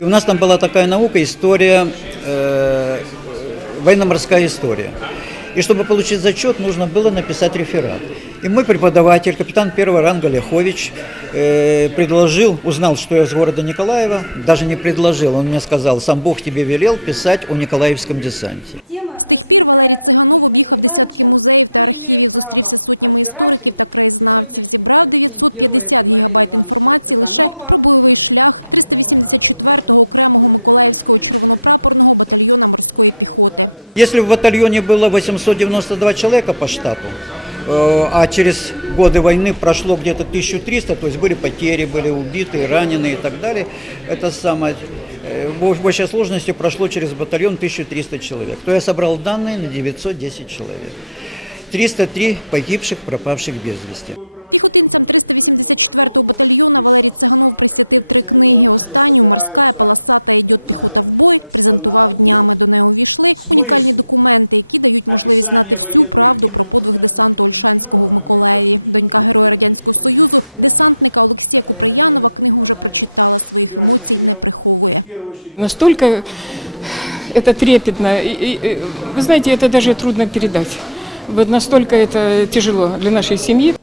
У нас там была такая наука, история, э, военно-морская история. И чтобы получить зачет, нужно было написать реферат. И мой преподаватель, капитан первого ранга Лехович, э, предложил, узнал, что я из города Николаева, даже не предложил, он мне сказал, сам Бог тебе велел писать о Николаевском десанте. Тема, раскрытая не имеют права сегодняшних героев и Валерия Ивановича Цыганова. Если в батальоне было 892 человека по штату, э, а через годы войны прошло где-то 1300, то есть были потери, были убиты, раненые и так далее, это самое, э, в большей сложности прошло через батальон 1300 человек. То я собрал данные на 910 человек. 303 погибших, пропавших без вести. собираются экспонату смысл описания военных действий. Настолько это трепетно. И, и, вы знаете, это даже трудно передать. Вот настолько это тяжело для нашей семьи.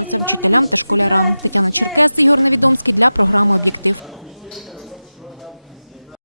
Иванович собирается сейчас